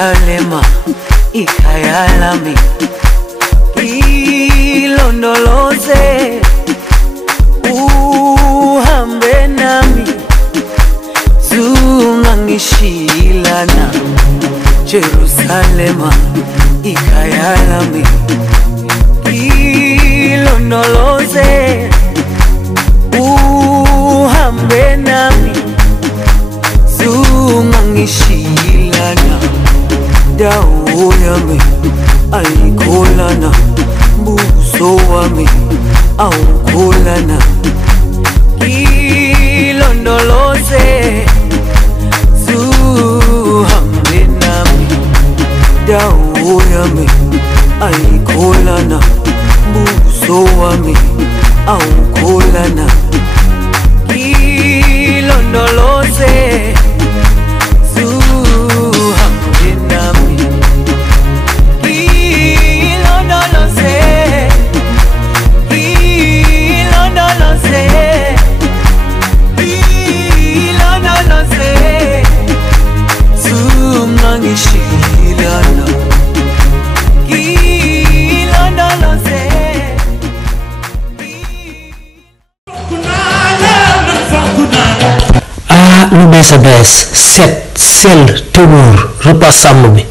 Jerusalema ikhaya lami ilondoloze uhambe nami zungangishilana Jerusalema ikhaya lami ilondoloze uhambe nami zungangishilana dawo yami ayikholana buso wami awukholana ilondoloze zuhambe nami dawo yami ayikholana buso wami awukholana ilondoloze zuhambe nami ilondoloze ilondoloze ilondoloze zungangishilana ilondoloze lu bees a bees set sell te wóor repas sàmm bi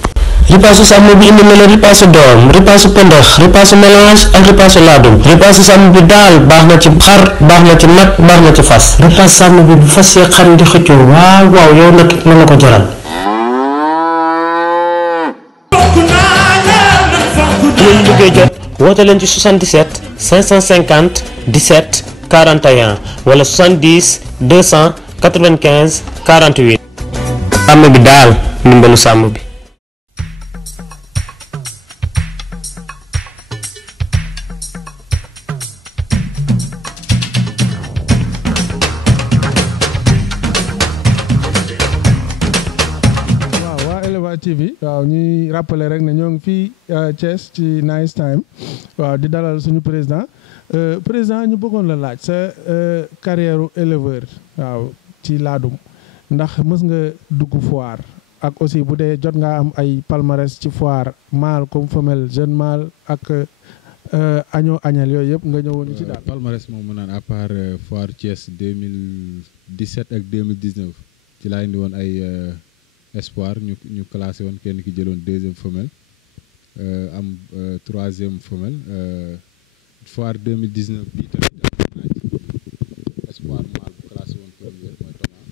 ripaasu sàmm bi indi na la ripaasu doom ripaasu pëndëx ripaasu mélange ak ripaasu laadum ripaasu sàmm bi daal baax na ci xar baax na ci nag baax na ci fas ripaas sàmm bi bu fas yee xar di xëccoo waaw waaw yow nag na la ko jaral ngeen bëggee jot woote leen ci 77 550 17 41 wala 70 295 48 sàmm bi daal ndimbalu sàmm bi TV waaw ñuy rappeler rek ne ñoo ngi fii Thiès ci Nice Time waaw di dalal suñu président président ñu bëggoon la laaj sa carrière éleveur waaw ci laadum ndax mës nga dugg foire ak aussi bu dee jot nga am ay palmarès ci foire mâle comme femelle jeune mâle ak agneau agnelle yooyu yëpp nga ñëwoon ñu ci daal. palmarès moom mu naan à part foire Thiès 2017 ak 2019 ci laa indi woon ay espoir ñu classé woon kenn ki jëloon deuxième femelle am troisième femelle foire 2019 bii tamit am naa ci espoir mâle bu classé woon première mooy Thomas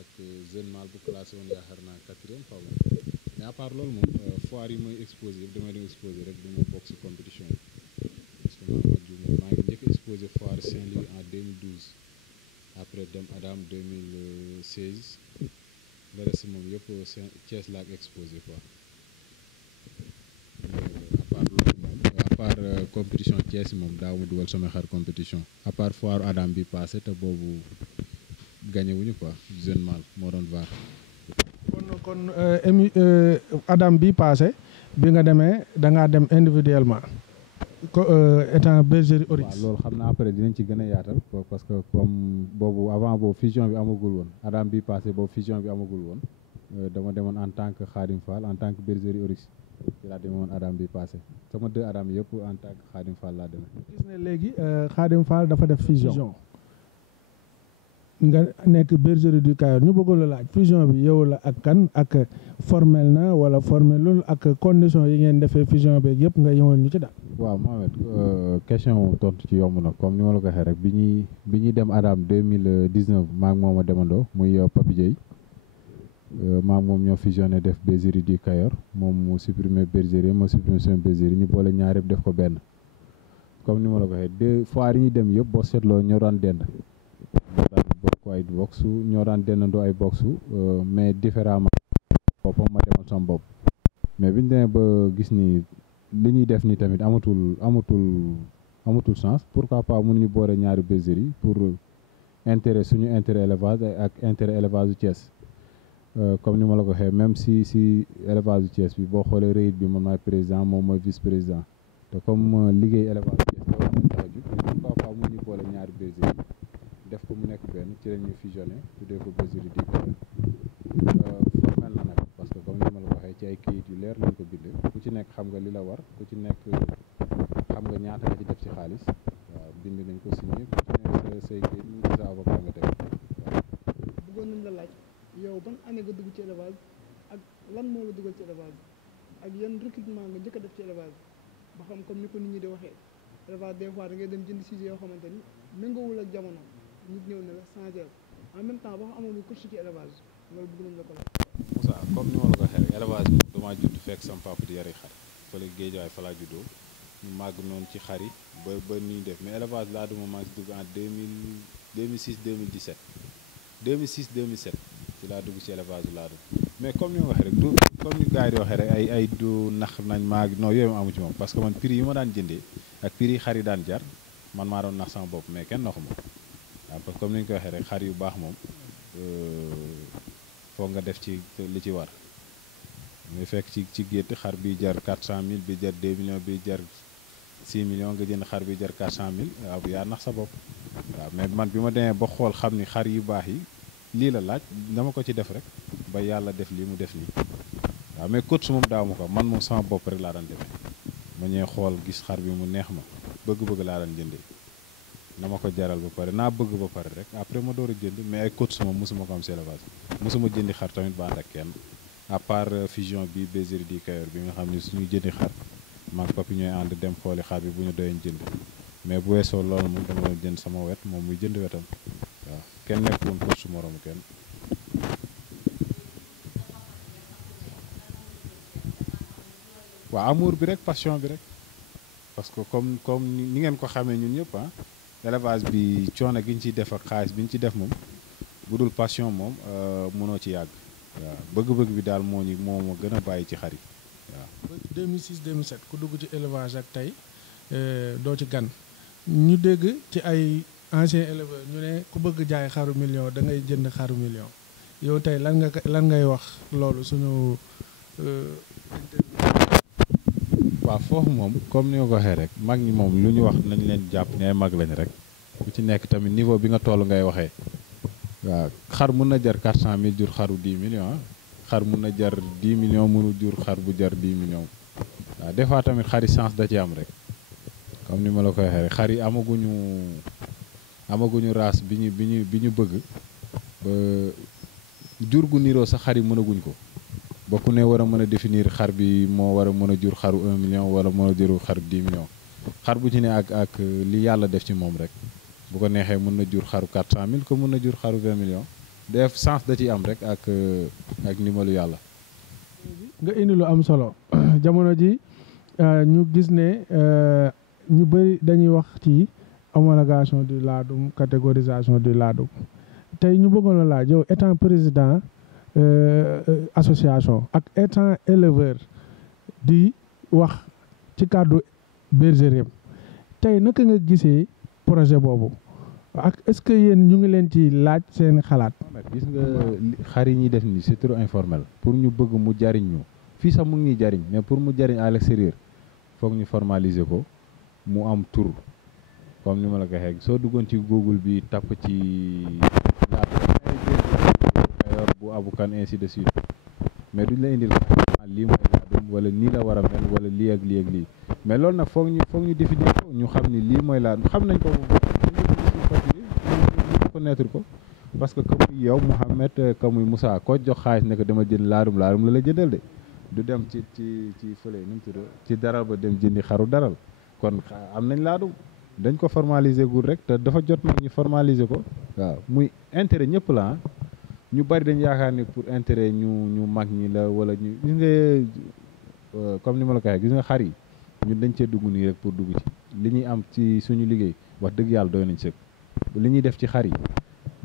ak jeune mâle bu classé woon yaakaar naa quatrième xaw ma mais à part loolu moom foire yi mooy exposé yëpp damay dem exposé rek du ma bokk si compétition yi parce que maa ngi njëkk exposé foire Saint-Louis en 2012 après dem Adam 2016 le reste moom yëpp Thiès laa exposé quoi à part compétition Thiès moom daaw ma dugal sama xar compétition à part foire Adam bi passé te boobu gagné wuñu quoi jeune mâle moo doon vaar. kon Adam bi passé bi nga demee da ngaa dem individuellement étant bergerie Oryx. waaw loolu xam naa après dinañ ci gën a yaatal parce que comme boobu avant boobu fusion bi amagul woon Adam bi passé boobu fusion bi amagul woon dama demoon en tant que Khadim Fall en tant que bergerie Oryx ci laa demoon Adam bi passé sama deux Adam yëpp en tant que Khadim Fall laa demee. gis ne léegi Khadim Fall dafa def fusion nga nekk bergerie du Kayor ñu bëggoon la laaj fusion bi yow la ak kan ak formel na wala formelul ak condition yi ngeen defee fusion beeg yëpp nga ñëwoon ñu ci daal. waaw Mohamed question tontu ci yomb na comme ni ma la ko waxee rek bi ñuy dem Adam 2019 maa ngi moom a demandoo muy Papi Dieye maa ngi moom ñoo fusionné def bergerie du Kayor moom mu supprimé bergerie ma supprimé sama bergerie ñu boole ñaar yëpp def ko benn comme ni ma la ko waxee deux foires yi ñuy dem yëpp boo seetloo ñoo daan dend ñoo daan bokk ay boxu ñoo daan dendandoo ay boxu mais différemment boppam ma demal sama bopp mais bi ñu demee ba gis ni li ñuy def ni tamit amatul sens pourquoi pas mënuñu boole ñaari bergerie pour suñu intérêt élevage ak intérêt élevage du Thiès comme ni ma la ko waxee même si élevage du Thiès bi boo xoolee réyit bi man maay président moom mooy vice président te comme liggéey élevage du Thiès loolu mooy tax a jug pourquoi pas mënuñu boole ñaari bergerie def ko mu nekk benn ci la ñuy fusionné tuddee ko bergerie du Kayor formel na nag ci ay kayit yu leer lañ ko bindee ku ci nekk xam nga li la war ku ci nekk xam nga ñaata nga ci def ci xaalis waaw bind nañ ko signé ku ci nekk say kayit ñu ngi sa avocat nga teg waaw. bëggoon nañ la laaj yow ban année nga dugg ci élevage ak lan moo la dugal ci élevage ak yan recrutement nga njëkk a def ci élevage ba xam comme ni ko nit ñi di waxee élevage des fois da ngay dem jënd sujet yoo xamante ni méngoowul ak jamono nit ñëw ne la changé en même temps boo xam amoon lu course ci élevage loolu bëgg nañ la ko laaj. Moussa comme ni ma la ko waxee rek élevage bi damaa judd fekk sama papa di yari xar fële Géejawaay fa laa juddoo ñu màgg noonu ci xar yi ba nii def mais élevage laa duma maa ngi dugg en 2006 2017 2006 2007 ci laa dugg ci élevage laa dugg mais comme ni ma waxee rek du comme ni gars yi di waxee rek ay du nax nañ maa non yooyu amu ci moom parce que man prix yi ma daan jëndee ak prix yi xar yi daan jar man maa doon nax sama bopp mais kenn naxuma waaw parce que comme ni ñu ko waxee rek xar yu baax moom foog nga def ci li ci war nga fekk ci gétt xar bi jar 400000 bi jar 2 millions bi jar 6 millions nga jënd xar bi jar 400000 waaw yaa nax sa bopp waaw mais man bi ma demee ba xool xam ni xar yu baax yi lii la laaj dama ko ci def rek ba yàlla def lii mu def nii waaw mais coach moom daaw ma ko man moom sama bopp rek laa daan defee ma ñëwee xool gis xar bi mu neex ma bëgg-bëgg laa daan jëndee na ma ko jaral ba pare naa bëgg ba pare rek après ma door a jënd mais ay coach moom mosuma ko am ci élevage mosuma jëndi xar tamit ba ànd ak kenn à part fusion bi bergerie di Kayor bi nga xam ne suñuy jëndi xar maag papi ñooy ànd dem xooli xar bi bu ñu doyeen jënd mais bu weesoo loolu moom dama doon jënd sama wet moom muy jënd wetam waaw kenn nekk woon coach moromu kenn. waaw amour bi rek passion bi rek parce que comme ni ngeen ko xamee ñun ñëpp ah élevage bi coono gi ñu ciy def ak xaalis bi ñu ci def moom bu dul passion moom mënoo ci yàgg waaw bëgg-bëgg bi daal moo ma gën a bàyyi ci xar yi waaw. 2006 2007 ku dugg ci élevage ak tey doo ci gan ñu dégg ci ay anciens éleveurs ñu ne ku bëgg jaay xaru million da ngay jënd xaru million yow tey lan ngay wax loolu suñu. waaw foofu moom comme ni ma ko waxee rek mag ñi moom lu ñu wax nañ leen jàpp ne ay mag lañ rek ku ci nekk tamit niveau bi nga toll ngay waxee waaw xar mun na jar 400000 jur xaru 10 millions xar mun na jar 10 millions mënu jur xar bu jar 10 millions waaw des fois tamit xari chance da ci am rek comme ni ma la ko waxee rek xar yi amaguñu race bi ñu bëgg ba jur gu niroo sa xar yi mënaguñ ko ba ku ne war a mën a définir xar bi moo war a mën a jur xaru 1 million wala mën a jur xaru 10 millions xar bu ci ne ak li yàlla def ci moom rek bu ko neexee mën na jur xaru 400000 ko mën na jur xaru 20 millions def sens da ciy am rek ak ndimbalu yàlla. nga indi lu am solo jamono ji ñu gis ne ñu bëri dañuy wax ci homologation du laadum catégorisation du laadum tey ñu bëggoon a laaj yow étant président. Association ak étant éleveur di wax ci kàddu bergerie tey naka nga gisee projet boobu ak est-ce que yéen ñu ngi leen ci laaj seen xalaat. gis nga xar yi ñuy def nii c'est trop informel pour ñu bëgg mu jariñ ñu fii sax mu ngi ñuy jariñ mais pour mu jariñ à l'extérieur foog ñu formaliser ko mu am tur comme ni ma la ko waxee soo duggoon ci Google bi tapp ci bu abukan ainsi de suite mais duñ la indil lii mooy laadum wala nii la war a mel wala lii ak lii ak lii mais loolu nag foog ñu définir ko ñu xam ni lii mooy laadum xam nañ ko connaître ko parce que comme yow Mouhamed comme Moussa ko jox xaalis ne ko dama jënd laadum la la jëndal de du dem ci fële nu mu tudd ci daral ba dem jëndi xaru daral kon am nañ laadum dañ ko formaliser gul rek te dafa jot nag ñu formaliser ko waaw muy intérêt ñëpp la ñu bari dañ yaakaar ni pour intérêt ñu mag ñi la wala ñu gis nga comme ni ma la ko waxee gis nga xar yi ñun dañ cee dugg nii rek pour dugg ci li ñuy am ci suñu liggéey wax dëgg yàlla doy nañ sëkk li ñuy def ci xar yi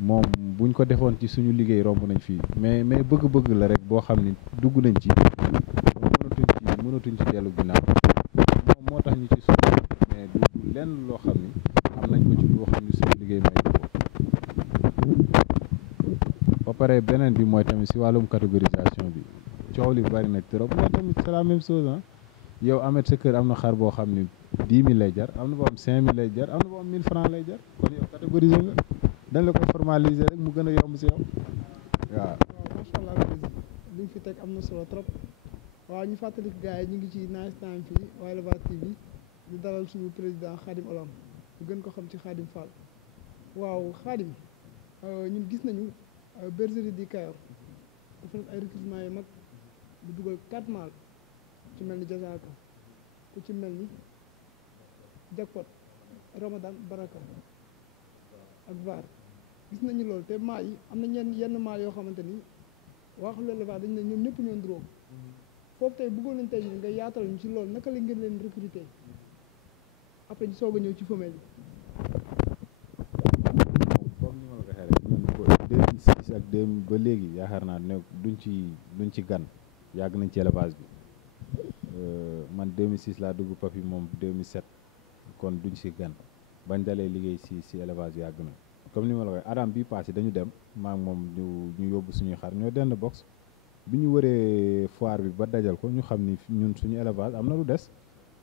moom buñ ko defoon ci suñu liggéey romb nañ fii mais bëgg-bëgg la rek boo xam ni dugg nañ ci mënatuñ ci dellu ginnaaw moom moo tax ñu ci suñu mais du lenn loo xam ni am nañ ko ci loo xam ni suñu liggéey may ko ba pare beneen bi mooy tamit si wàllum catégorisation bi coow li bari na trop mais tamit c'est la même chose ah yow amet sa kër am na xar boo xam ni 10 000 lay jar am na boo am 5 000 lay jar am na boo am 1000 francs lay jar kon yow catégoriser nga dañ la ko formaliser rek mu gën a yomb si yow waaw. macha allah li nga fi teg am na solo trop waaw ñu fàttali gars yi ñu ngi ci Nice Time fii waa Elevage TV di dalal suñu président Khadim Olom ñu gën ko xam ci Khadim Fall. waaw Khadim ñun gis nañu bergerie di Kayor dafa def ay recrutement yu mag bu dugal 4 mâles ci mel ni Jazaaka ku ci mel ni Jackpot Ramadan Baraka ak VAR gis nañu loolu te mâles yi am na yenn mâles yoo xamante ni waa xam l'élevage dañu ne ñoom ñëpp ñoo nduróo foofu tey bëggoon nañ tey nga yaatal ñu ci loolu naka la ngeen leen recruter après ñu soog a ñëw ci femelle yi. comme ni ma la ko waxee rek ñun ba 2006 ak 2000 ba léegi yaakaar naa ne duñ ci gan yàgg nañ ci élevage bi man 2006 laa dugg papi moom 2007 kon duñ ci gan bañ dalee liggéey ci élevage bi yàgg na comme ni ma la ko waxee adam bi passé dañu dem maa ngi moom ñu yóbbu suñuy xar ñoo dend box bi ñu wëree foire bi ba dajal ko ñu xam ni ñun suñu élevage am na lu des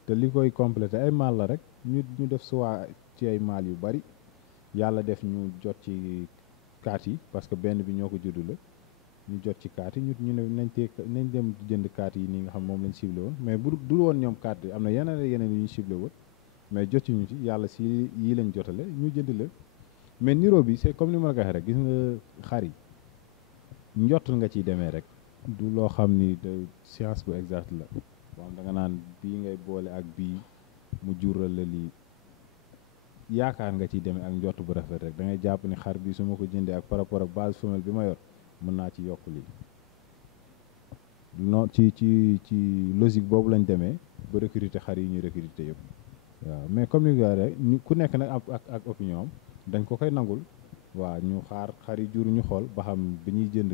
te li koy complété ay maal la rek ñu def suwaa ci ay maal yu bari yàlla def ñu jot ci kaat yi parce que benn bi ñoo ko juddu la ñu jot ci kaat yi ñu ne nañ dem jënd kaat yi nii nga xam moom lañ ciblé woon mais bu dul woon ñoom kaat yi am na yeneen yu ñu ciblé woon mais jot ci ñu ci yàlla si yii lañ jotale ñu jënd la mais niroo bi c'est comme ni ma la ko waxee rek gis nga xar yi njott nga ciy demee rek du loo xam ni de science bu exact la boo xam da nga naan bii ngay boole ak bii mu jural la lii yaakaar nga ciy demee ak njott bu rafet rek da ngay jàpp ni xar bi su ma ko jëndee ak par rapport ak base femelle bi ma yor mën naa ci yokk lii non ci logique boobu lañ demee ba recruter xar yi ñu recruter yëpp waaw mais comme ni nga rek ku nekk nag ak opinion am dañ ko koy nangul waaw ñu xaar xar yi jur ñu xool ba xam bi ñuy jënd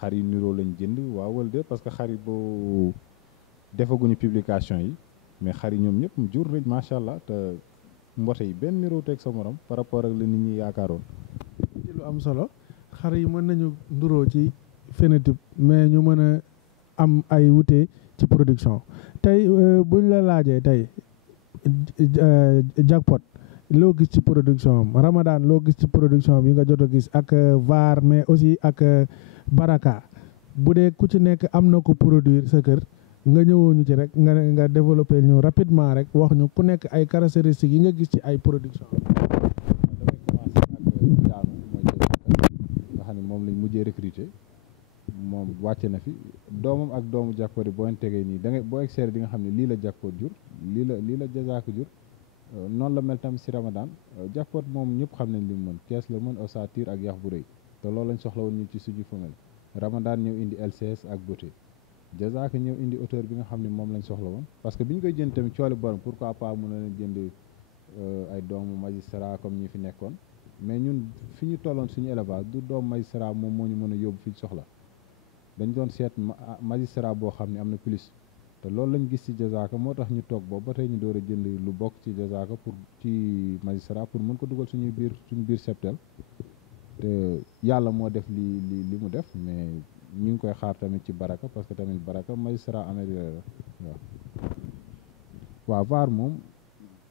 xar yi niroo lañ jënd waaw wala de parce que xar yi boo defaguñu publication yi mais xar yi ñoom ñëpp jur nañ macha allah te mbote yi benn niroo teg sa morom par rapport ak la nit ñi yaakaaroon. ci lu am solo xar yi mën nañu nduroo ci phénotype mais ñu mën a am ay wute ci production tey buñ la laajee tey Jackpot loo gis ci production am Ramadan loo gis ci production bi nga jot a gis ak VAR mais aussi ak Baraka bu dee ku ci nekk am na ko produire sa kër nga ñëwoo ñu ci rek nga développé ñu rapidement rek wax ñu ku nekk ay caractéristiques yi nga gis ci ay production nga xam ne moom lañ mujjee recruter moom wàcce na fi doomam ak doomu Jackpot yi boo leen tegee nii da ngay boo exeré di nga xam ne lii la Jackpot jur lii la Jazaaka jur noonu la mel tamit si Ramadan Jackpot moom ñëpp xam nañ li mu mën kees la mën ossature ak yax bu rëy te loolu lañ soxla woon ñu ci suñu femelle Ramadan ñëw indi LCS ak beauté Jazaaka ñëw indi hauteur bi nga xam ne moom lañ soxla woon parce que bi ñu koy jënd tamit cooli borom pourquoi pas mën na leen jënd ay doomu magistrat comme ñi fi nekkoon mais ñun fi ñu tolloon suñu élevage du doomu magistrat moom moo ñu mën a yóbbu fi soxla dañ doon seet magistrat boo xam ne am na plus te loolu lañ gis ci Jazaaka moo tax ñu toog boobu ba tey ñu door a jënd lu bokk ci Jazaaka pour ci magistrat pour mën ko dugal suñu biir septel te yàlla moo def li mu def mais ñu ngi koy xaar tamit ci Baraka parce que tamit Baraka magistrat américain la waaw VAR moom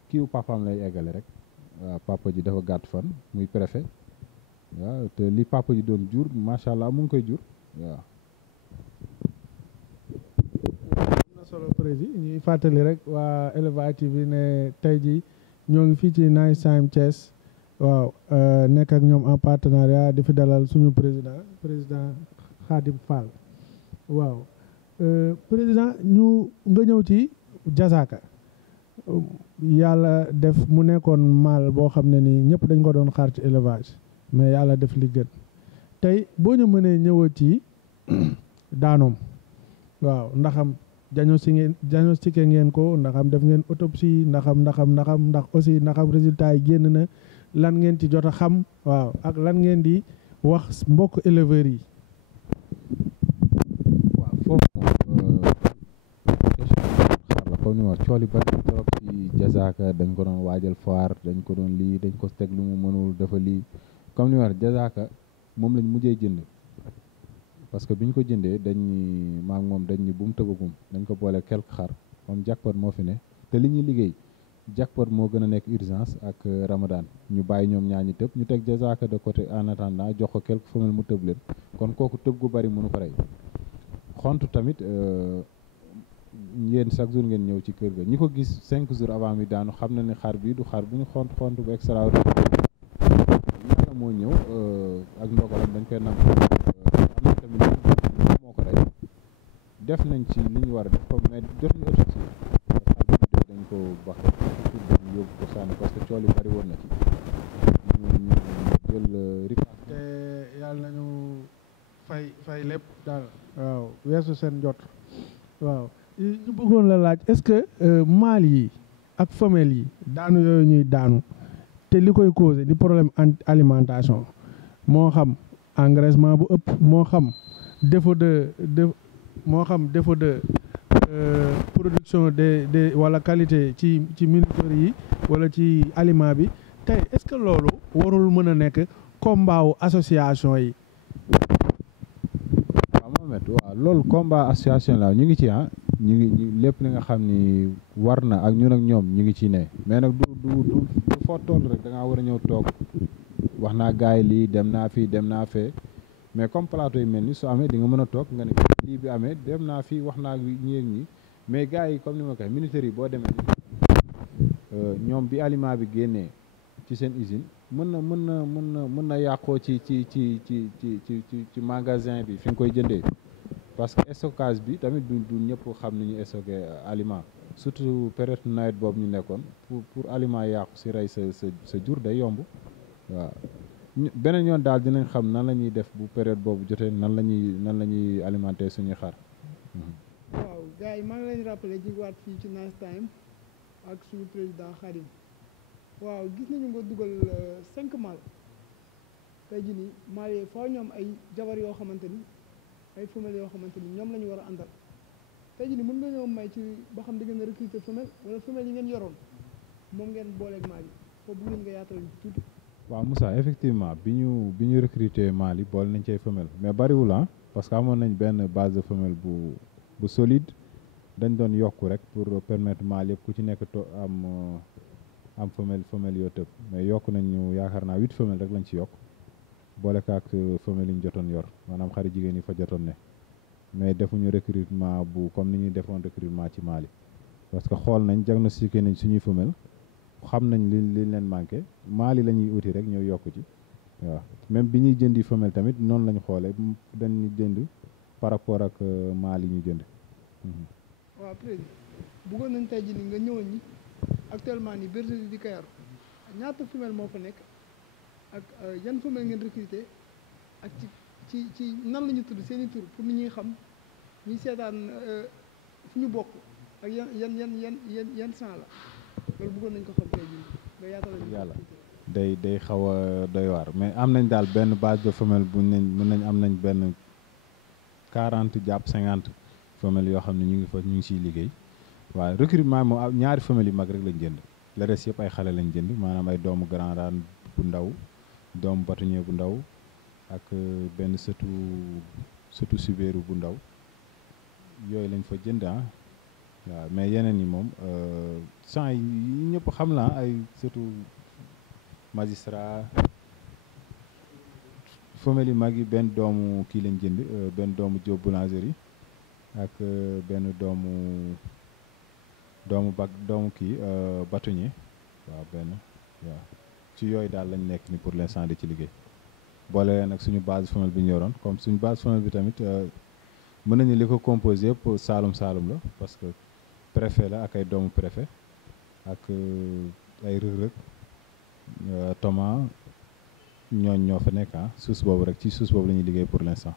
kiiw papaam lay eggale rek waaw papa ji dafa gàtt fan muy préfet waaw te li papa ji doon jur macha allah mu ngi koy jur waaw. am na solo président ñuy fàttali rek waa Elevage TV ne tey ji ñoo ngi fii ci Nice Time Thiès waaw nekk ak ñoom en partenariat di fi dalal suñu président Khadim Fall waaw président nga ñëw ci Jazaaka yàlla def mu nekkoon maal boo xam ne nii ñëpp dañ ko doon xaar ci élevage mais yàlla def li gën tey boo ñu mënee ñëwat ci daanoom waaw ndaxam diagnostiqué ngeen ko ndaxam def ngeen autopsie ndax aussi ndaxam résultat yi génn na lan ngeen ci jot a xam waaw ak lan ngeen di wax mbokk éleveurs yi. waaw foofu moom question xaar la comme ni ma wax cool yi bari trop ci Jazaaka dañ ko doon waajal foire dañ ko doon lii dañ ko teg lu mu mënul dafa lii comme ni ma wax Jazaaka moom lañ mujjee jënd parce que bi ñu ko jëndee maa ngi moom dañ ni bu mu tëbagum dañ ko boole quelques xar moom Jackpot moo fi ne te li ñuy liggéey Jackpot moo gën a nekk urgence ak Ramadan ñu bàyyi ñoom ñaar ñi tëb ñu teg Jazaaka de côté en attendant jox ko quelques femelles mu tëb leen kon kooku tëb gu bari mënu ko rey xont tamit yéen chaque jour ngeen ñëw ci kër ga ñi ko gis 5 jours avant mi daanu xam na ni xar bi du xar bu ñu xont bu extraordinaire yàlla moo ñëw ak ndogalam dañ koy nangu am na tamit moo ko rey def nañ ci li ñu war a def ko mais jot ñu autopsie dañ ko bax pour dem yóbbu ko sànni parce que cool yi bari woon na ci ñu jël ripaas te yàlla nañu fay lépp daal waaw weesu seen jot waaw ñu bëggoon la laaj est-ce que mâle yi ak femelle yi daanu yooyu ñuy daanu te li koy causé di problème alimentation moo xam engraissement bu ëpp moo xam défaut de production de wala qualité ci minière yi wala ci aliment bi tey est-ce que loolu warul mën a nekk combat wu association yi. waaw Mohamed waaw loolu combat association la ñu ngi ci ñu ngi lépp li nga xam ni war na ak ñun ak ñoom ñu ngi ci ne mais nag du foo toll rek da ngaa war a ñëw toog wax naa gars yi lii dem naa fii dem naa fee mais comme plateau yi mel ni su amee di nga mën a toog nga ne lii bi amee dem naa fii wax naa ñi ak ñi mais gars yi comme ni ma ko waxee militaires yi boo demee ñoom bi aliment bi génnee ci seen usine mën na yàqoo ci magasin bi fi nga koy jëndee parce que stockage bi tamit du ñëpp xam ni ñu stocké aliment surtout période nawet boobu ñu nekkoon pour aliment yàqu si rey sa jur day yomb waaw beneen yoon daal dinañ xam nan la ñuy def bu période boobu jotee nan la ñuy alimenter suñuy xar. waaw gars yi maa ngi leen rappelé ci waat fii ci Nice Time ak suñu président Khadim waaw gis nañu nga dugal 5 mâles tey jii nii mâles yi faaw ñoom ay jabar yoo xamante ni ay femelles yoo xamante ni ñoom la ñu war a àndal tey jii nii mën nga ñoo may ci ba xam da ngeen a recruter femelle wala femelle yi ngeen yoroon moom ngeen booleeg mâles yi foofu bëgg nañ nga yaatal tuuti. waaw Moussa effectivement bi ñu recruter mâles yi boole nañ cay femelle mais bariwul parce que amoon nañ benn base de femelle bu solide dañ doon yokku rek pour permettre mâles yëpp ku ci nekk am femelle yoo tëb mais yokk nañu yaakaar naa 8 femelles rek lañ ci yokk boole ko ak femelle yi ñu jotoon yor maanaam xari jigéen yi fa jotoon ne mais defuñu recrutement bu comme ni ñuy defoon recrutement ci mâles yi parce que xool nañ diagnostiqué nañ suñuy femelle xam nañ li leen manqué mâles yi la ñuy uti rek ñëw yokk ci waaw même bi ñuy jëndi femelle tamit noonu lañ xoolee dañu jënd par rapport ak mâles yi ñuy jënd. waaw président bëggoon nañ tey jii nii nga ñëwoon ñi actuellement nii bergerie di Kayar ñaata femelle moo fa nekk ak yan femelle ngeen recruter ak ci nan la ñu tudd seen i tur pour ni ñuy xam ñi seetaan fu ñu bokk ak yan sang la loolu bëggoon nañ ko xam tey jii nga yaatal yàlla day xaw a doy waar mais am nañ daal benn base de femelle am nañ benn 40 jàpp 50 femelles yoo xam ne ñu ngi siy liggéey waaw recrutement moom ñaari femelles yu mag rek lañ jënd le reste yëpp ay xale lañ jënd maanaam ay doomu grand raan bu ndaw doomu bâtonnier bu ndaw ak benn sëtu subéeru bu ndaw yooyu lañ fa jënd waaw mais yeneen yi moom sang yi ñëpp xam naa ay sëtu magistrat femelles yu mag yi benn doomu kii lañ jënd benn doomu Diop boulangerie ak benn doomu kii bâtonnier waaw benn waaw ci yooyu daal lañ nekk ni pour l'instant di ci liggéey boole leen ak suñu base femelle bi ñu yoroon comme suñu base femelle bi tamit mën nañu li ko composé yëpp saalum la parce que préfet la ak ay doomu préfet ak ay rëg-rëg Thomas ñoo fa nekk suus boobu rek ci suus boobu la ñuy liggéey pour l'instant.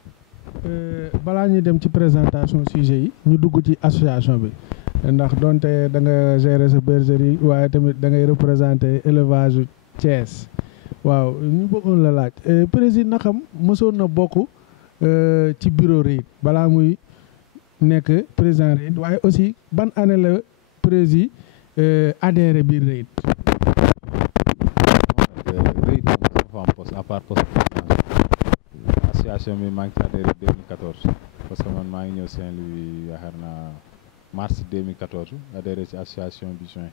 balaa ñuy dem ci présentation sujet yi ñu dugg ci association bi ndax donte da nga gérer sa bergerie waaye tamit da ngay représenter élevage Thiès waaw ñu bëggoon la laaj président Naxam mësoon na bokk ci bureau REIT balaa muy nekk président REIT waaye aussi ban année la président adhéré biir REIT. REIT moom am poste à part poste association bi maa ngi ci adhéré 2014 parce que man maa ngi ñëw Saint-Louis yaakaar naa mars 2014 adhéré ci association bi juin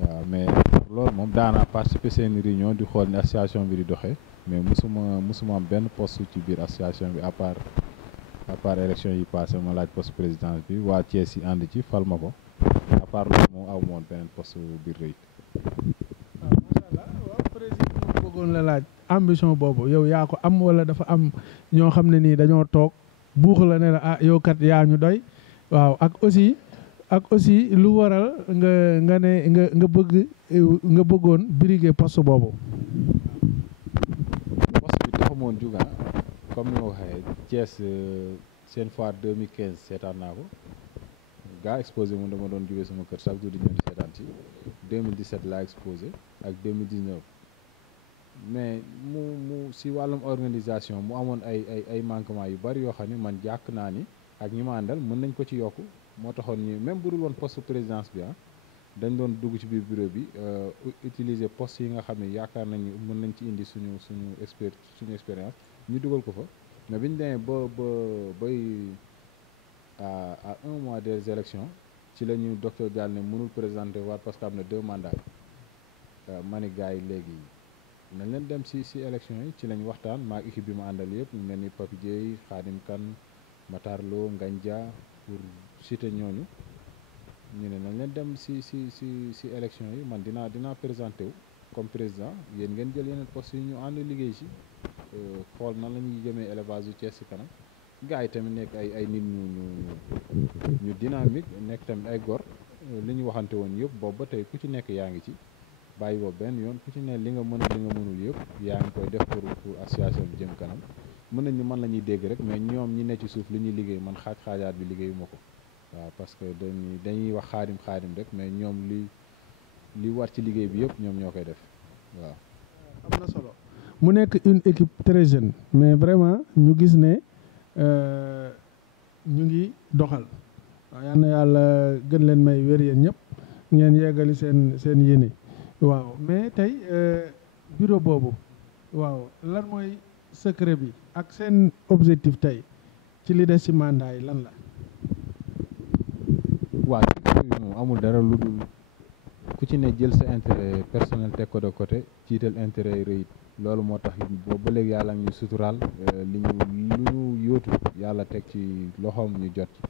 waaw mais loolu moom daanaa participer seen réunion di xool ni association bi di doxee mais musuma am benn poste ci biir association bi à part à part élection yi passé ma laaj poste présidence bi waa Thiès yi ànd ci fal ma ko à part loolu moom aw moon beneen poste biir rëy. waaw macha allah waaw président moom bëggoon la laaj ambition boobu yow yaa ko am wala dafa am ñoo xam ne nii dañoo toog buux la ne la ah yow kat yaa ñu doy waaw ak aussi lu waral nga bëggoon briguer poste boobu. poste bi dafa moon juga comme ni ma waxee Thiès seen foire 2015 seetaan naa ko gaa exposé mu dama doon jógee sama kër chaque jour di ñëw di seetaan ci 2017 laa exposé ak 2019 mais mu si wàllum organisation mu amoon ay manquement yu bari yoo xam ne man jàkk naa ni ak ñi ma àndal mën nañ ko ci yokk moo taxoon ñu même bu dul woon poste présidence bi dañ doon dugg ci biir bureau bi utiliser poste yi nga xam ne yaakaar nañu mën nañ ci indi suñu expérience ñu dugal ko fa mais bi ñu demee bay à 1 mois des élections ci la ñu docteur Diall ne mënul présenter waat parce que am na 2 mandats ma ne gars yi léegi nañ leen dem si élections yi ci lañ waxtaan maa équipe bi ma àndal yëpp ñu mel ni Papi Dieye Khadim Kane Matar Lo Ngandia pour citer ñooñu ñu ne nañ leen dem si élections yi man dinaa présenté wu comme président yéen ngeen jël yeneen postes yi ñu ànd liggéey ci xool nan la ñuy jëmee élevage yu Thiès ci kanam gars yi tamit nekk ay nit ñu dynamique nekk tamit ay gor li ñu waxante woon yëpp boobu ba tey ku ci nekk yaa ngi ci bàyyi boobu benn yoon ku ci ne li nga mën li nga mënul yëpp yaa ngi koy def pour association bi jëm kanam mën nañ ni man la ñuy dégg rek mais ñoom ñi ne ci suuf li ñuy liggéey man xaajaat bi liggéeyu ma ko waaw parce que dañuy wax xaadim rek mais ñoom li war ci liggéey bi yëpp ñoom ñoo koy def waaw. am na solo mu nekk une équipe très jeune mais vraiment ñu gis ne ñu ngi doxal waaw yal na yàlla gën leen may wér yéen ñëpp ngeen yeggali seen yéene waaw mais tey bureau boobu waaw lan mooy secret bi ak seen objectif tey ci li des ci mandat yi lan la. waaw secret bi moom amul dara lu dul ku ci ne jël sa intérêt personnel teg ko de côté jiital intérêt yi rëyit loolu moo tax boobu ba léegi yàlla ñu suturaal lu ñu yóotu yàlla teg ci loxoom ñu jot ci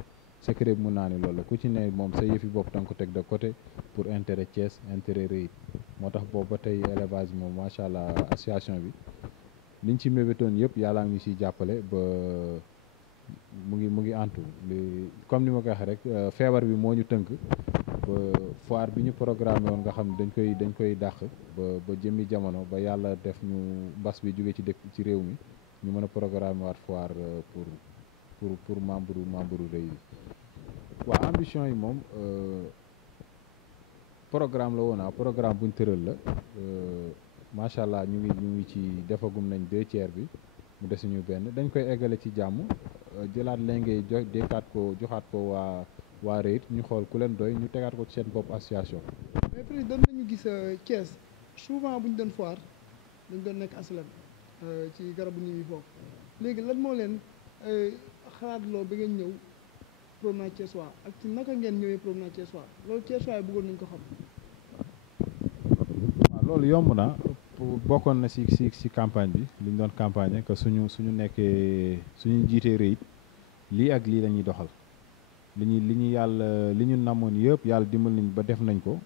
secret bi mun naa ne loolu la ku ci ne moom sa yëfi bopp danga ko teg de côté pour intérêt Thiès intérêt rëyit moo tax boobu ba tey élevage moom macha allah association bi liñ ci mébétoon yëpp yàlla ngi siy jàppale ba mu ngi antu comme ni ma ko waxee rek feebar bi moo ñu tënk ba foire bi ñu programmé woon nga xam ne dañ koy dàq ba jëmmi jamono ba yàlla def ñu mbas bi jóge ci réew mi ñu mën a programmé waat foire pour membre rëy yi waaw ambition yi moom programme la woon programme buñ tëral la macha allah ñu ngi ci defagum nañ 2/3 bi mu desuñu benn dañ koy eggale ci jàmm jëlaat léegi joxaat ko waa REIT ñu xool ku leen doy ñu tegaat ko ci seen bopp association. mais président nañu gis Thiès souvent bu ñu doon foire dañ doon nekk aslem ci garabu ñuy foofu léegi lan moo leen xalaatloo ba ngeen ñëw promenade Thiessois ak ci naka ngeen ñëwee promenade Thiessois loolu Thiessois yi bëggoon nañu ko xam. waaw loolu yomb na bokkoon na ci campagne bi li ñu doon campagne que suñu nekkee suñu jiitee REIT lii ak lii la ñuy doxal li ñu namoon yëpp yàlla dimbal nañ ba def nañ ko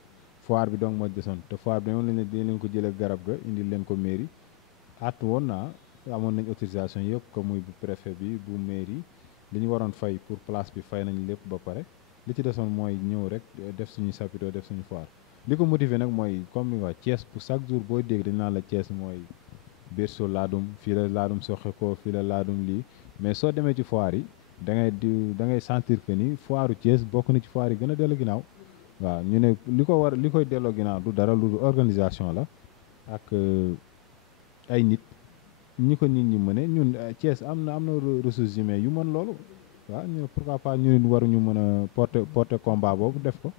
foire bi donc moo desoon te foire bi dañoo leen ne dinañ leen ko jëlee garab ga indil leen ko mairie woon naa amoon nañ autorisation yëpp que muy bu préfet bi bu mairie li ñu waroon fay pour place bi fay nañ lépp ba pare li ci desoon mooy ñëw rek def suñu chapiteau def suñu foire li ko motivé nag mooy comme ni wax Thiès pour chaque jour boo dégg dañ naan la Thiès mooy berceau laadum fii la laadum soxe ko fii la laadum lii mais soo demee ci foire yi da ngay sentir que ni foiru Thiès bokk na ci foire yi gën a dellu ginnaaw waaw ñu ne li koy delloo ginnaaw du dara lu organisation la ak ay nit ñi ko nit ñi mëne ñun Thiès am na ressources humaines yu mën loolu waaw ñu pourquoi pas ñu waruñu mën a porter combat boobu def ko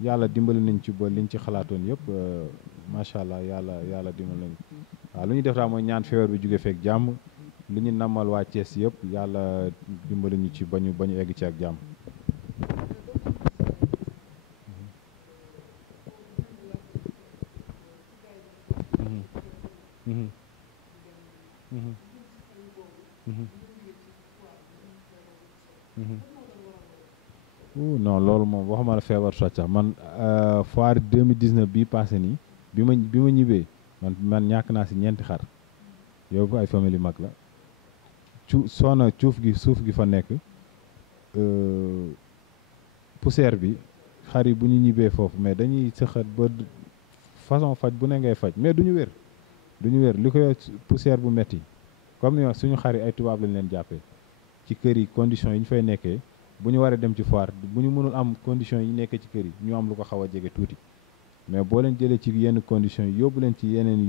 yàlla dimbali nañ ci ba liñ ci xalaatoon yëpp macha allah yàlla dimbali nañ waaw lu ñu def daal mooy ñaan feebar bi jóge feek jàmm li ñu namal waa Thiès yëpp yàlla dimbali ñu ci ba ñu egg ci ak jàmm. non loolu moom waxuma la feebar socc sax man foire 2019 bii passé nii bi ma ñibbee man ñàkk naa si ñeenti xar yow ay famille mag la soona suuf gi fa nekk poussière bi xar yi bu ñu ñibbee foofu mais dañuy sëxat ba façon faj bu ne ngay faj mais duñu wér li ko poussière bu metti comme ni wax suñu xar yi ay tubaab lañ leen jàppee ci kër yi conditions yi ñu fay nekkee bu ñu waree dem ci foire bu ñu mënul am conditions yi nekkee ci kër yi ñu am lu ko xaw a jege tuuti mais boo leen jëlee ci yenn conditions yi yóbbu leen ci yeneen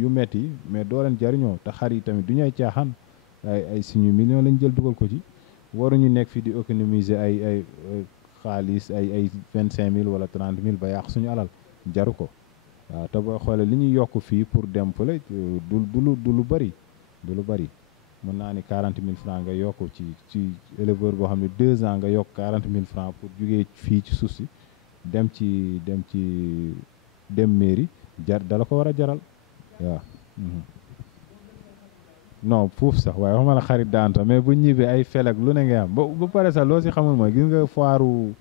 yu metti mais doo leen jariñoo te xar yi tamit du ñu ay caaxaan ay suñu millions lañ jël dugal ko ci waruñu nekk fii di économiser ay xaalis ay 25 000 wala 30 000 ba yàq suñu alal jaru ko waaw te boo xoolee li ñuy yokk fii pour dem fële du lu bari mën naa ni 40 000 francs nga yokk ci éleveur boo xam ne 2 ans nga yokk 40 000 francs pour jugee fii ci suuf si dem mairie dala ko war a jaral waaw non fuuf sax waaye waxuma la xarit daanta mais bu ñibbee ay fel ak lu ne ngay am ba pare sax loo si xamul mooy gis nga foiru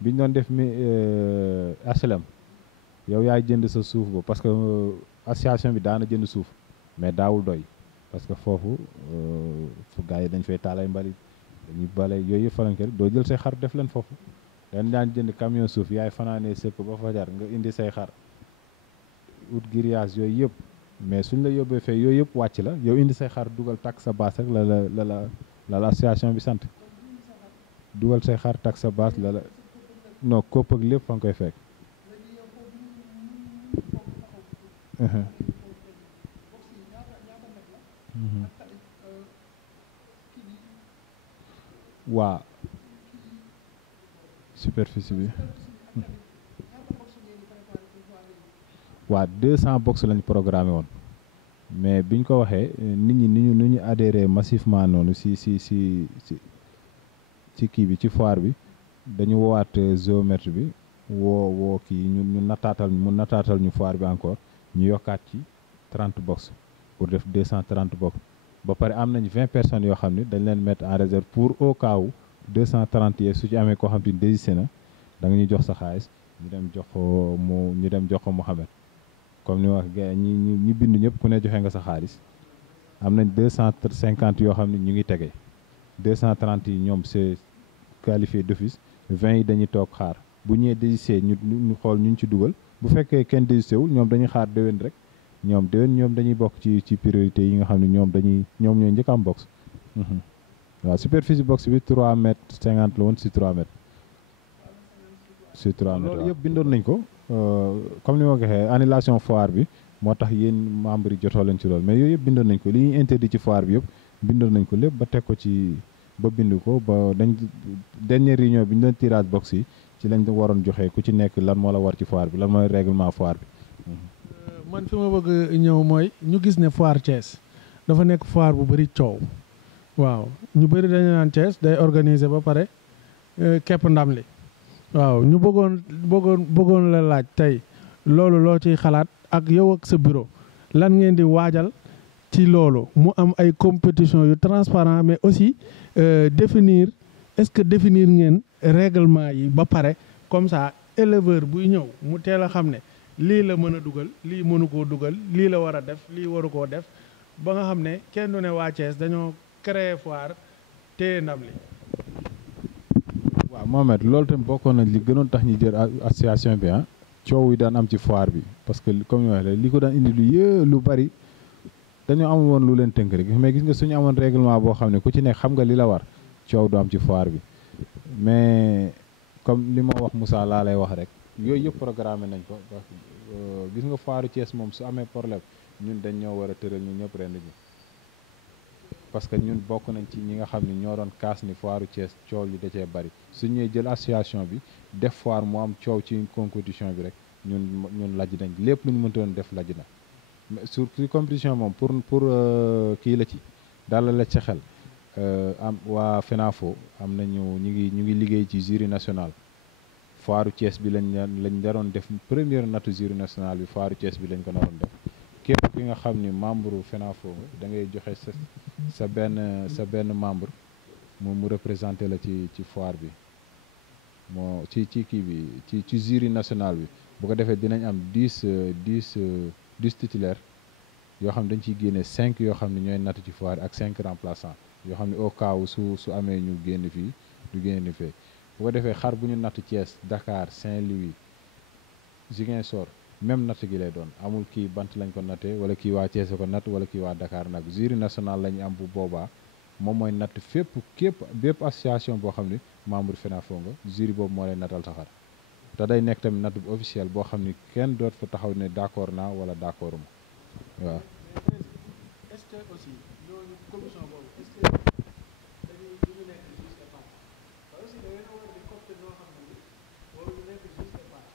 biñ doon def HLM yow yaay jënd sa suuf ba parce que association bi daana jënd suuf mais daawul doy parce que foofu fu gars yi dañ fay taalay mbalit dañuy bale yooyu yëpp faranke doo jël say xar def leen foofu dañ daan jënd camion suuf yaay fanaanee sëpp ba fajar nga indi say xar ut grillage yooyu yëpp mais suñ la yóbbee fee yooyu yëpp wàcc la yow indi say xar dugal takk sa baas rek la association bi sant dugal say xar takk sa baas la non kopp ak lépp fa nga koy fekk waa superficie bi waa 200 box lañ programmé woon mais biñ ko waxee nit ñi ni ñu adhéré massivement noonu ci kii bi ci foire bi dañu woowaat géomètre bi woo kii ñu nataatal ñu foire bi encore ñu yokkaat ci 30 box pour def 230 box ba pare am nañ 20 personnes yoo xam ne dañ leen mettre en réserve pour au cas où 230 yee su ci amee koo xam te ni désisté na da nga ñuy jox sa xaalis ñu dem jox ko Mouhamed comme ni wax gars ñi bind ñëpp ku ne joxe nga sa xaalis am nañ 250 yoo xam ne ñu ngi tege 230 yi ñoom c'est qualifié d'office 20 yi dañuy toog xaar bu ñëwee désisté ñu xool ñu ci dugal bu fekkee kenn désisté wul ñoom dañuy xaar déwén rek ñoom dañuy bokk ci priorité yi nga xam ne ñoom ñooy njëkk am box waaw superficie box bi 3 mètres 50 la woon si 3 mètres loolu yëpp bindoon nañ ko comme ni ma ko waxee annulation foire bi moo tax yéen membres yi jotoo leen ci loolu mais yooyu yëpp bindoon nañ ko li ñuy interdit ci foire bi yëpp bindoon nañ ko lépp ba teg ko ba bind ko ba dernière réunion bi ñu doon tirage box yi ci lañ waroon joxe ku ci nekk lan moo la war ci foire bi lan mooy règlement foire bi man fi ma bëgg ñëw mooy ñu gis ne foire Thiès dafa nekk foire bu bëri coow waaw ñu bëri dañu naan Thiès day organiser ba pare képp ndam li waaw ñu bëggoon la laaj tey loolu loo ciy xalaat ak yow ak sa bureau lan ngeen di waajal ci loolu mu am ay compétition yu transparent mais aussi définir est-ce que définir ngeen règlement yi ba pare comme ça éleveur buy ñëw mu teel a xam ne lii la mën a dugal lii mënu koo dugal lii la war a def lii waru koo def ba nga xam ne kenn du ne waa Thiès dañoo créer foire téye ndam li. waaw Mohamed loolu tamit bokkoon na li gënoon tax ñu jël association bi coow yi daan am ci foire bi parce que comme ñu waxee li ko daan indi lu bari dañoo amul woon lu leen tënk rek mais gis nga suñu amoon règlement boo xam ne ku ci nekk xam nga li la war coow du am ci foire bi mais comme li ma wax Moussa laa lay wax rek yooyu yëpp programmé nañ ko parce que gis nga foire Thiès moom su amee problème ñun dañ ñoo war a tëral ñun ñëpp ren ji parce que ñun bokk nañ ci ñi nga xam ne ñoo doon kaas ni foire Thiès coow yi da cee bari su ñëwee jël association bi def foire mu am coow ci compétition bi rek ñun lajj nañ lépp lu ñu mënta doon def lajj na mais sur compétition moom pour kii la ci dalal la ca xel am waa FENAFO am nañu ñu ngi liggéey ci jury national foire Thiès bi lañ daroon def première natu jury national bi foire Thiès bi lañ ko naroon def képp ki nga xam ni membre FENAFO nga da ngay joxe sa benn membre mu représenté la ci foire bi moo ci kii bi ci jury national bi bu ko defee dinañ am 10 titulaires yoo xam ne dañ ciy génne 5 yoo xam ne ñooy natt ci foire ak 5 remplaçants yoo xam ne au cas où su amee ñu génn fii du génn fee bu ko defee xar bu ñu natt Thiès Dakar Saint-Louis Ziguinchor même natt gi lay doon amul kii bant lañ ko nattee wala kii waa Thiès ko natt wala kii waa Dakar nag jury national lañu am bu boobaa moom mooy natt bépp association boo xam ne membre FENAFO nga jury boobu moo lay nattal sa xar te day nekk tamit natt bu officiel boo xam ni kenn doot fa taxaw ne d'accord naa wala d'accord ma waaw. est-ce que aussi loolu commission boobu est-ce que dañuy ñu nekk juste et part parce que da ngeen a war di copte noo xam ne boobu ñu nekk juste et part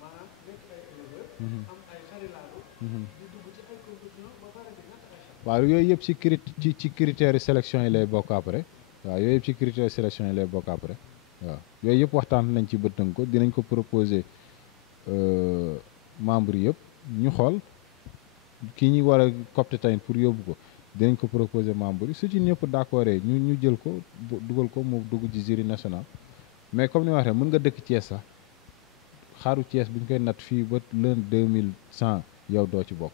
maanaam nekk ay éleveur am ay xarilaalu di dugg ci ay compétition ba pare di natt ay xar. waaw yooyu yëpp ci critères yi sélection yi lay bokk après waaw yooyu yëpp ci critères sélection yi lay bokk après waaw yooyu yëpp waxtaan nañ ci bëtëng ko dinañ ko proposer membres yëpp ñu xool kii ñi war a copte tey pour yóbbu ko dinañ ko proposer membres yi su ci ñëpp d'accord ñu jël ko dugal ko mu dugg ci jury national mais comme ni ma waxee mën nga dëkk Thiès sax xaaru Thiès bu ñu koy natt fii ba l'an 2100 yow doo ci bokk.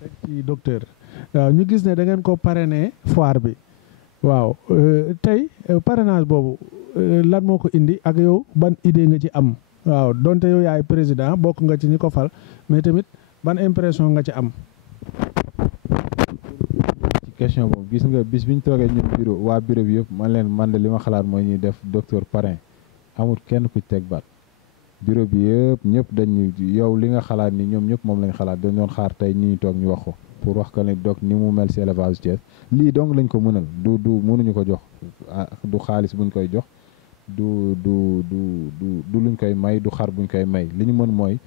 rek ci docteur waaw ñu gis ne da ngeen ko parrainé foire bi waaw tey parrainage boobu lan moo ko indi ak yow ban idée nga ci am waaw donte yow yaay président bokk nga ci ñi ko fal mais tamit ban impression nga ci am. ci question boobu gis nga bis bi ñu toogee ñun bureau bi yëpp man de li ma xalaat mooy ñuy def docteur parrain amul kenn ku ci teg baat bureau bi yëpp ñëpp dañu yow li nga xalaat ni ñoom ñëpp moom lañ xalaat dañ doon xaar tey ñi toog ñu wax ko pour wax ko ne doc ni mu mel ci élevage Thiès lii donc lañ ko mënal du mënuñu ko jox du xaalis buñ koy jox du luñ koy may du xar buñ koy may li ñu mën mooy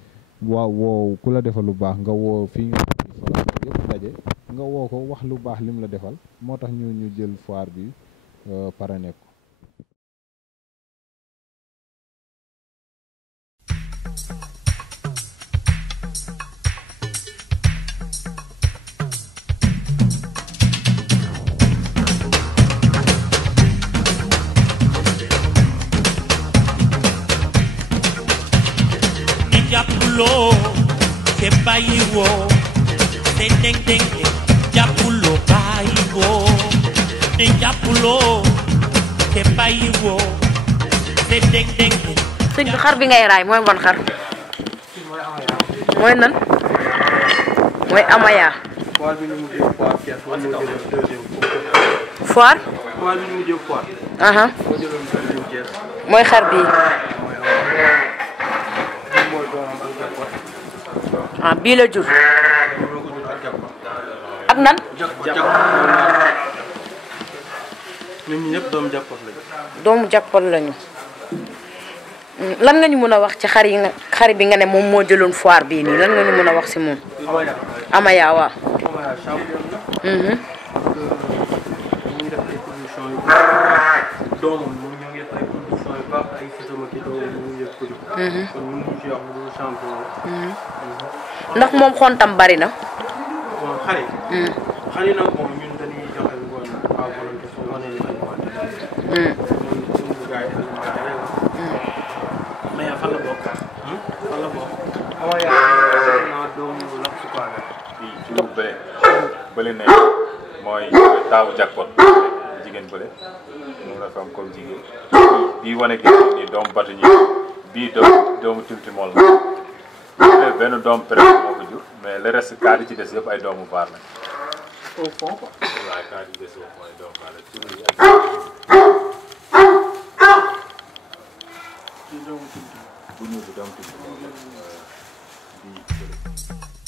woo ku la defal lu baax nga woo fii nga yëpp daje nga woo ko wax lu baax lim la defal moo tax ñu jël foire bi parrainé ko. Jàppuloo te bàyyiwoo te deng deng jàppuloo bàyyiwoo te jàppuloo te bàyyiwoo te deng deng. sëñ bi xar bi ngay raay mooy bon xar mooy nan mooy amaya. foire bi ñu mujjee foire Thiès moo jëloon deuxième. foire. foire bi ñu mujjee foire. moo jëloon deuxième Thiès. mooy xar bii. ah bii la jur. ak nan. ñun ñi ñëpp doomu jackpot lañu. doomu jackpot lañu. lan nga ñu mën a wax ci xar bi nga ne moom moo jëloon foire bii nii lan nga ñu mën a wax ci moom. Amaya waaw. Amaya champion la. ñu ngi def ay conditions yu doomam ñoo ngi def ay conditions yu baax ay système ki doomam ñu ngi yëg ko. kon ñu ngi ci wax lu champion la. ndax moom xontam bari na. bon xar yi nag moom ñun dañuy joxe ngoon à volonté soo wane ñu alimentaire. ñun suñu gars yi alimentaire rek la. mais fan la bokk. fan la bokk. Amaya naa doomu lax su ko fii jur bële ne mooy taawu jackpot jigéen bële moom la fa am comme jigéen bii wane gi nii doomu batu ñi bii doomu timtimol la benn doomu pré moo ko jur mais le reste kaar yi ci des yëpp ay doomu baar la au fond quoi. waaw kaar yi des yëpp mooy doomu baar la tur yi ak bu ñuul bi doomu timtimol la bii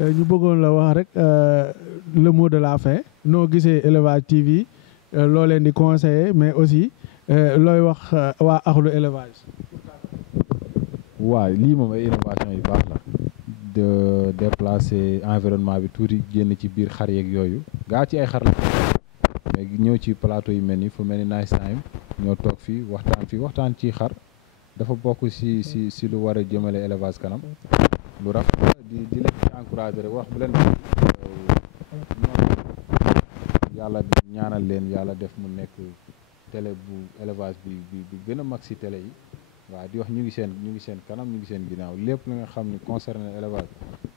ñu bëggoon la wax rek le mot de la fin noo gisee élevage TV loo leen di conseiller mais aussi looy wax waa axlu élevage. waaw lii moom ay innovation yu baax la de déplacer environnement bi tuuti génn ci biir xar yeeg yooyu gaa ci ay xar la mais ñëw ci plateau yu mel ni fu mel ni Nice Time ñoo toog fii waxtaan ci xar dafa bokk si lu war a jëmale élevage kanam lu rafet di leen encouragé rek wax bu leen yàlla ñaanal leen yàlla def mu nekk télé bu élevage bi gën a mag si télé yi waaw di wax ñu ngi seen kanam ñu ngi seen ginnaaw lépp li nga xam ni concerné élevage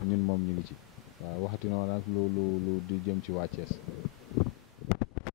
ñun moom ñu ngi ci waaw waxati na nag lu di jëm ci waa Thiès